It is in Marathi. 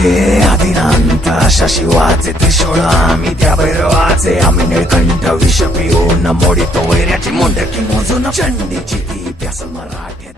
आदिनांत अशा शिवाचे त्रिशूळ आम्ही त्या भैरवाचे आम्ही निळकंठ विष पिऊन मोडितो वैऱ्याची मुंडकी मोजून चंडीची ती प्यासल मराठी